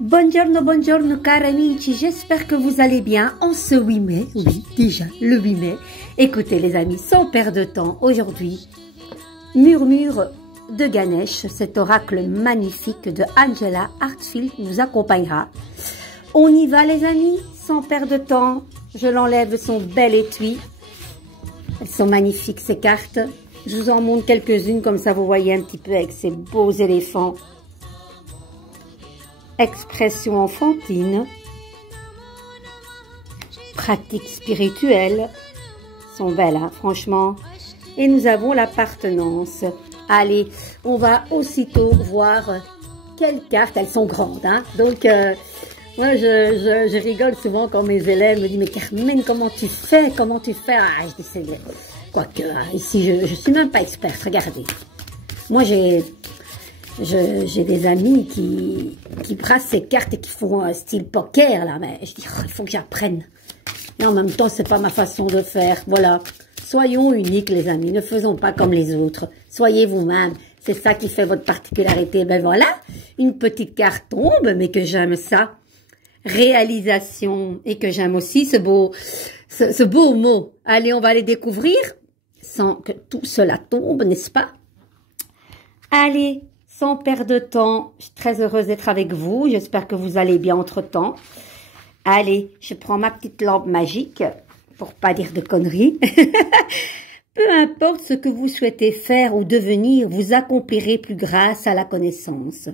Buongiorno, buongiorno cari amici, j'espère que vous allez bien en ce 8 mai, oui déjà le 8 mai. Écoutez les amis, sans perdre de temps, aujourd'hui, Murmure de Ganesh, cet oracle magnifique de Angela Hartfield nous accompagnera. On y va les amis, sans perdre de temps, je l'enlève de son bel étui. Elles sont magnifiques ces cartes, je vous en montre quelques-unes comme ça vous voyez un petit peu avec ces beaux éléphants. Expression enfantine, pratique spirituelle, sont belles hein, franchement. Et nous avons l'appartenance. Allez, on va aussitôt voir quelles cartes, elles sont grandes. Hein. Donc, moi je rigole souvent quand mes élèves me disent « Mais Carmen, comment tu fais? Comment tu fais ?» Ah, je dis « C'est quoique, hein, ici je suis même pas experte, regardez. Moi j'ai des amis qui brassent ces cartes et qui font un style poker, là, mais je dis, oh, il faut que j'apprenne. Et en même temps, c'est pas ma façon de faire, voilà. Soyons uniques, les amis, ne faisons pas comme les autres. Soyez vous-même, c'est ça qui fait votre particularité. Ben voilà, une petite carte tombe, mais que j'aime ça. Réalisation, et que j'aime aussi ce beau mot. Allez, on va les découvrir, sans que tout cela tombe, n'est-ce pas? Allez. Sans perdre de temps, je suis très heureuse d'être avec vous. J'espère que vous allez bien entre-temps. Allez, je prends ma petite lampe magique, pour pas dire de conneries. Peu importe ce que vous souhaitez faire ou devenir, vous accomplirez plus grâce à la connaissance.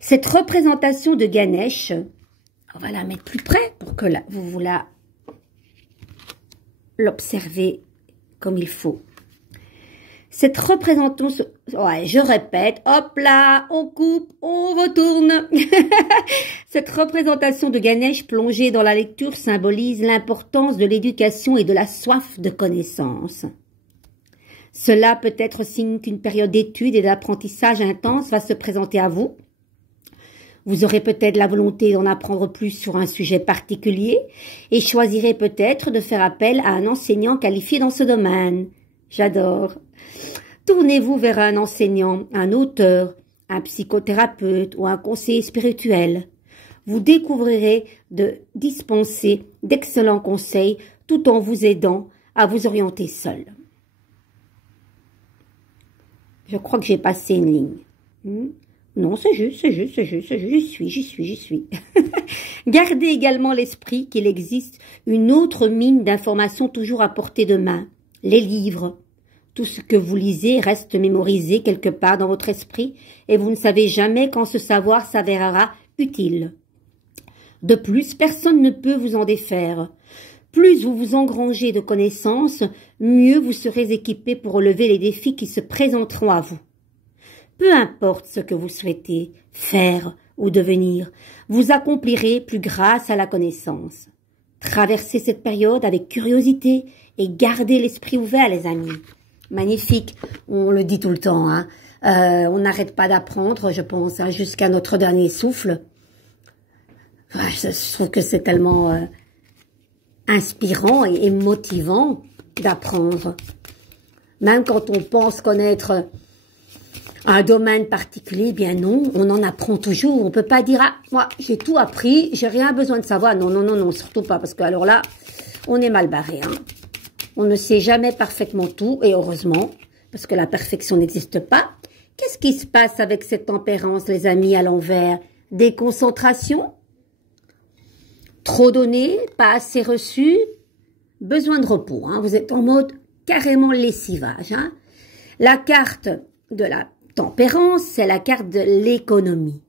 Cette représentation de Ganesh, on va la mettre plus près pour que vous l'observez comme il faut. Cette représentation, ouais, je répète, hop là, on coupe, on retourne. Cette représentation de Ganesh plongée dans la lecture symbolise l'importance de l'éducation et de la soif de connaissance. Cela peut être signe qu'une période d'études et d'apprentissage intense va se présenter à vous. Vous aurez peut-être la volonté d'en apprendre plus sur un sujet particulier et choisirez peut-être de faire appel à un enseignant qualifié dans ce domaine. J'adore. Tournez-vous vers un enseignant, un auteur, un psychothérapeute ou un conseiller spirituel. Vous découvrirez de dispenser d'excellents conseils tout en vous aidant à vous orienter seul. Je crois que j'ai passé une ligne. Non, c'est juste, j'y suis. Gardez également l'esprit qu'il existe une autre mine d'informations toujours à portée de main. Les livres. Tout ce que vous lisez reste mémorisé quelque part dans votre esprit et vous ne savez jamais quand ce savoir s'avérera utile. De plus, personne ne peut vous en défaire. Plus vous vous engrangez de connaissances, mieux vous serez équipé pour relever les défis qui se présenteront à vous. Peu importe ce que vous souhaitez faire ou devenir, vous accomplirez plus grâce à la connaissance. Traversez cette période avec curiosité et gardez l'esprit ouvert, les amis. Magnifique, on le dit tout le temps, hein. On n'arrête pas d'apprendre, je pense, hein, jusqu'à notre dernier souffle. Ouais, je trouve que c'est tellement inspirant et motivant d'apprendre. Même quand on pense connaître un domaine particulier, bien non, on en apprend toujours. On peut pas dire, ah, moi, j'ai tout appris, j'ai rien besoin de savoir. Non, surtout pas, parce que alors là, on est mal barré, hein. On ne sait jamais parfaitement tout, et heureusement, parce que la perfection n'existe pas. Qu'est-ce qui se passe avec cette tempérance, les amis, à l'envers? Déconcentration? Trop donné? Pas assez reçu? Besoin de repos, hein. Vous êtes en mode carrément lessivage, hein. La carte de la tempérance, c'est la carte de l'économie.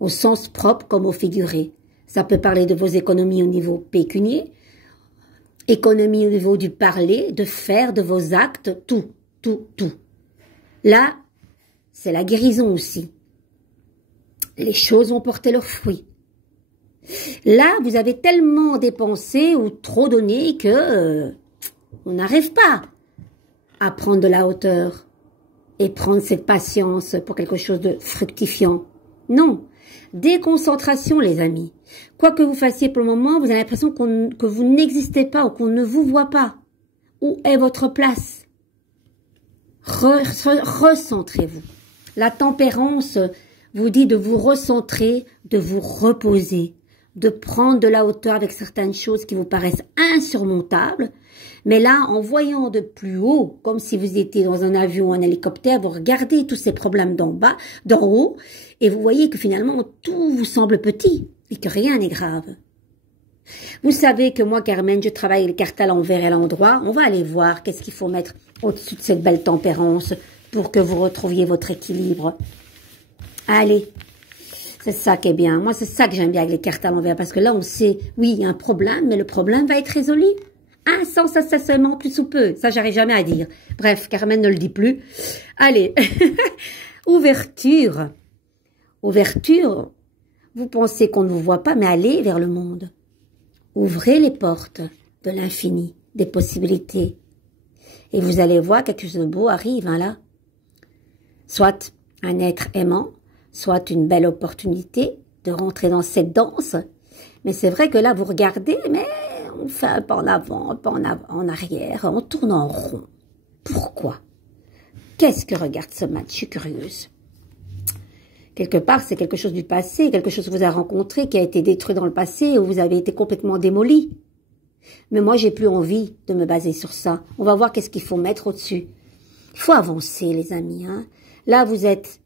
Au sens propre comme au figuré. Ça peut parler de vos économies au niveau pécunier, économie au niveau du parler, de faire, de vos actes, tout. Là, c'est la guérison aussi. Les choses vont porter leurs fruits. Là, vous avez tellement dépensé ou trop donné que on n'arrive pas à prendre de la hauteur et prendre cette patience pour quelque chose de fructifiant. Non. Déconcentration, les amis. Quoi que vous fassiez pour le moment, vous avez l'impression que vous n'existez pas ou qu'on ne vous voit pas. Où est votre place? Recentrez-vous. La tempérance vous dit de vous recentrer, de vous reposer, de prendre de la hauteur avec certaines choses qui vous paraissent insurmontables. Mais là, en voyant de plus haut, comme si vous étiez dans un avion ou un hélicoptère, vous regardez tous ces problèmes d'en bas, d'en haut, et vous voyez que finalement, tout vous semble petit et que rien n'est grave. Vous savez que moi, Carmen, je travaille les cartes à l'envers et à l'endroit. On va aller voir qu'est-ce qu'il faut mettre au-dessus de cette belle tempérance pour que vous retrouviez votre équilibre. Allez, c'est ça qui est bien. Moi, c'est ça que j'aime bien avec les cartes à l'envers, parce que là, on sait, oui, il y a un problème, mais le problème va être résolu. Incessamment, plus ou peu. Ça, j'arrive jamais à dire. Bref, Carmen ne le dit plus. Allez, ouverture. Ouverture, vous pensez qu'on ne vous voit pas, mais allez vers le monde. Ouvrez les portes de l'infini, des possibilités. Et vous allez voir quelque chose de beau arrive, hein, là. Soit un être aimant, soit une belle opportunité de rentrer dans cette danse. Mais c'est vrai que là, vous regardez, mais on fait un pas en avant, un pas en arrière, on tourne en rond. Pourquoi? Qu'est-ce que regarde ce match? Je suis curieuse. Quelque part, c'est quelque chose du passé, quelque chose que vous avez rencontré, qui a été détruit dans le passé, où vous avez été complètement démoli. Mais moi, j'ai plus envie de me baser sur ça. On va voir qu'est-ce qu'il faut mettre au-dessus. Il faut avancer, les amis, hein. Là, vous êtes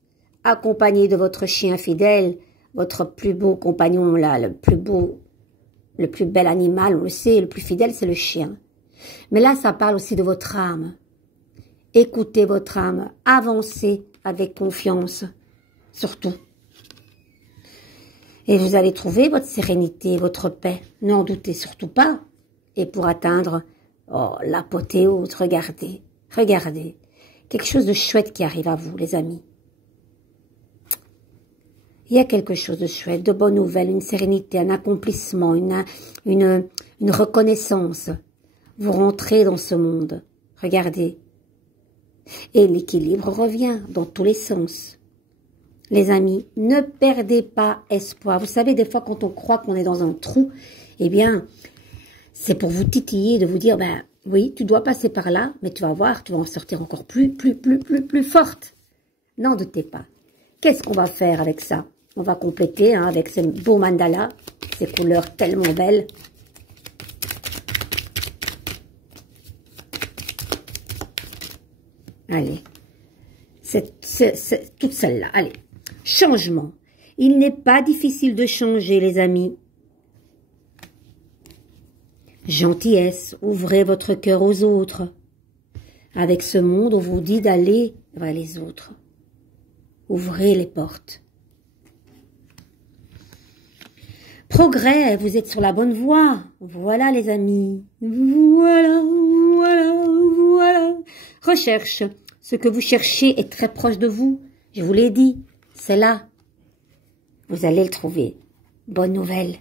accompagné de votre chien fidèle, votre plus beau compagnon, là, le plus bel animal, on le sait, le plus fidèle, c'est le chien. Mais là, ça parle aussi de votre âme. Écoutez votre âme, avancez avec confiance. Surtout. Et vous allez trouver votre sérénité, votre paix. N'en doutez surtout pas. Et pour atteindre l'apothéose, regardez, regardez. Quelque chose de chouette qui arrive à vous, les amis. Il y a quelque chose de chouette, de bonnes nouvelles, une sérénité, un accomplissement, une reconnaissance. Vous rentrez dans ce monde. Regardez. Et l'équilibre revient dans tous les sens. Les amis, ne perdez pas espoir. Vous savez, des fois, quand on croit qu'on est dans un trou, eh bien, c'est pour vous titiller, de vous dire, ben oui, tu dois passer par là, mais tu vas voir, tu vas en sortir encore plus forte. N'en doutez pas. Qu'est-ce qu'on va faire avec ça? On va compléter avec ce beau mandala, ces couleurs tellement belles. Allez, c'est toute celle-là, allez. Changement. Il n'est pas difficile de changer, les amis. Gentillesse, ouvrez votre cœur aux autres. Avec ce monde, on vous dit d'aller vers les autres. Ouvrez les portes. Progrès, vous êtes sur la bonne voie. Voilà, les amis. Voilà. Recherche. Ce que vous cherchez est très proche de vous. Je vous l'ai dit. C'est là. Vous allez le trouver. Bonne nouvelle.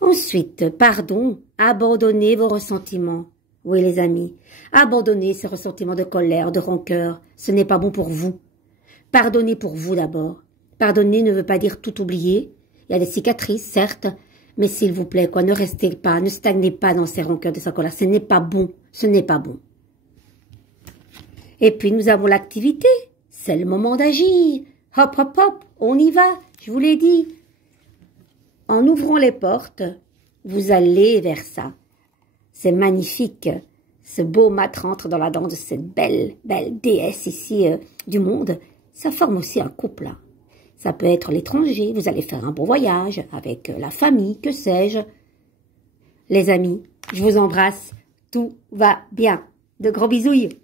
Ensuite, pardon, abandonnez vos ressentiments. Oui, les amis, abandonnez ces ressentiments de colère, de rancœur. Ce n'est pas bon pour vous. Pardonnez pour vous d'abord. Pardonner ne veut pas dire tout oublier. Il y a des cicatrices, certes, mais s'il vous plaît, ne restez pas, ne stagnez pas dans ces rancœurs, de sa colère. Ce n'est pas bon. Ce n'est pas bon. Et puis, nous avons l'activité. C'est le moment d'agir. Hop, hop, hop, on y va, je vous l'ai dit. En ouvrant les portes, vous allez vers ça. C'est magnifique. Ce beau mat rentre dans la danse de cette belle déesse ici du monde. Ça forme aussi un couple. Là. Ça peut être l'étranger, vous allez faire un beau voyage avec la famille, que sais-je. Les amis, je vous embrasse. Tout va bien. De gros bisouilles.